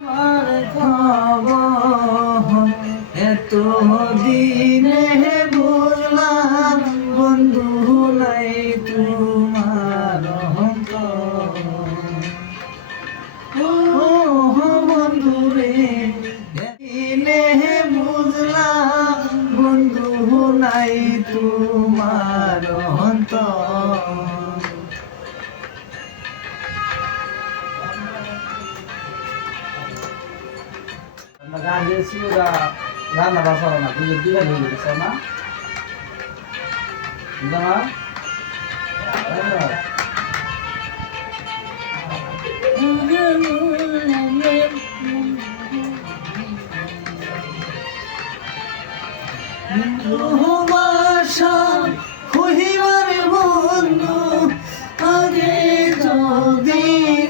আর খবর এত দিনে বুঝলাম বন্ধু নাই তোমার অন্তর। ও বন্ধু রে দিনে বুঝলাম বন্ধু নাই তোমার অন্তর। গান দিয়েছি ওরা রান্না বাসা না দুজন দুই ভাই হয়ে গেছে না জানা ভালোবাসা কহিবারে বন্ধু আগে যদি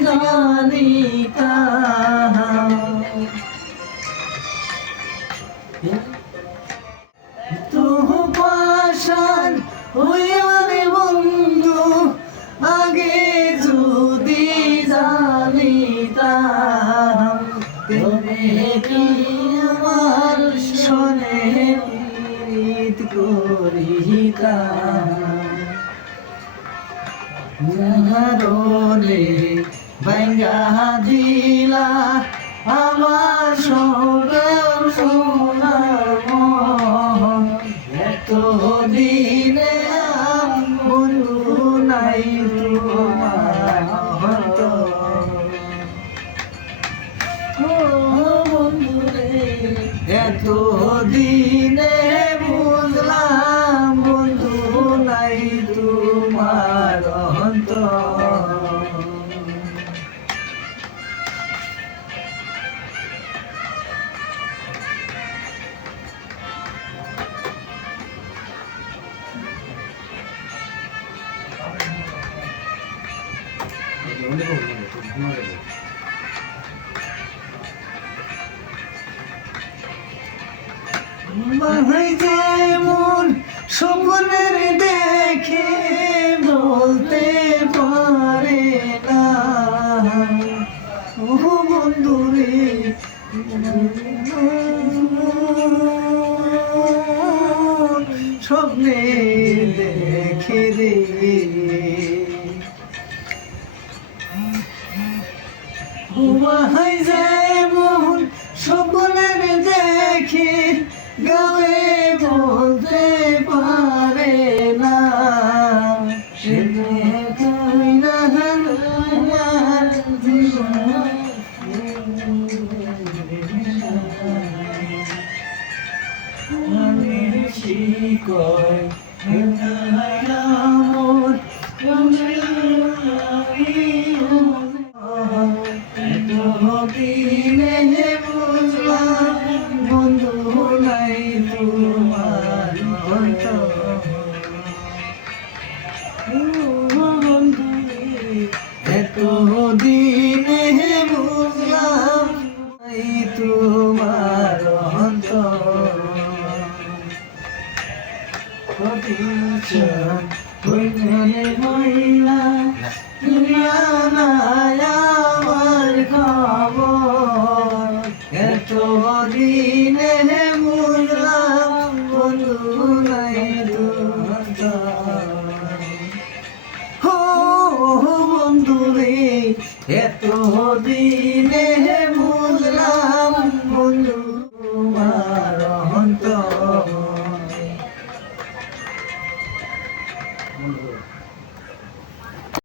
জানিতাম তুহু পাশান হইবারে বন্ধু আগে যদি জানিতাম তবে কি আমার সনে প্রীত করিতাম। জাহারলে ভাঙ্গা দিলা আমার সবের সোনার মন এত দিনে বন্ধু নাই তোমার অন্তর। ও বন্ধু রে এত দিনে বুঝলাম বন্ধু নাই তোমার অন্তর। ভাই যেমন স্বপ্নের দেখে বলতে পারে না ও বন্ধু রে স্বপ্নে দেখে রে ভাই যেমন স্বপ্নের দেখে গায়ে বলতে পারে না সে তুই না আমার জীবন আমি শিকয় দিনে বুঝলাম বন্ধু নাই তোমার অন্তর। বন্ধু এত দিনে বুঝলাম নাই তোমার অন্তর। মহিলা আমার খবর এত দিনে বুঝলাম বন্ধু নাই তোমার। ও বন্ধু রে এত দিনে বুঝলাম বন্ধু তোমার অন্তর।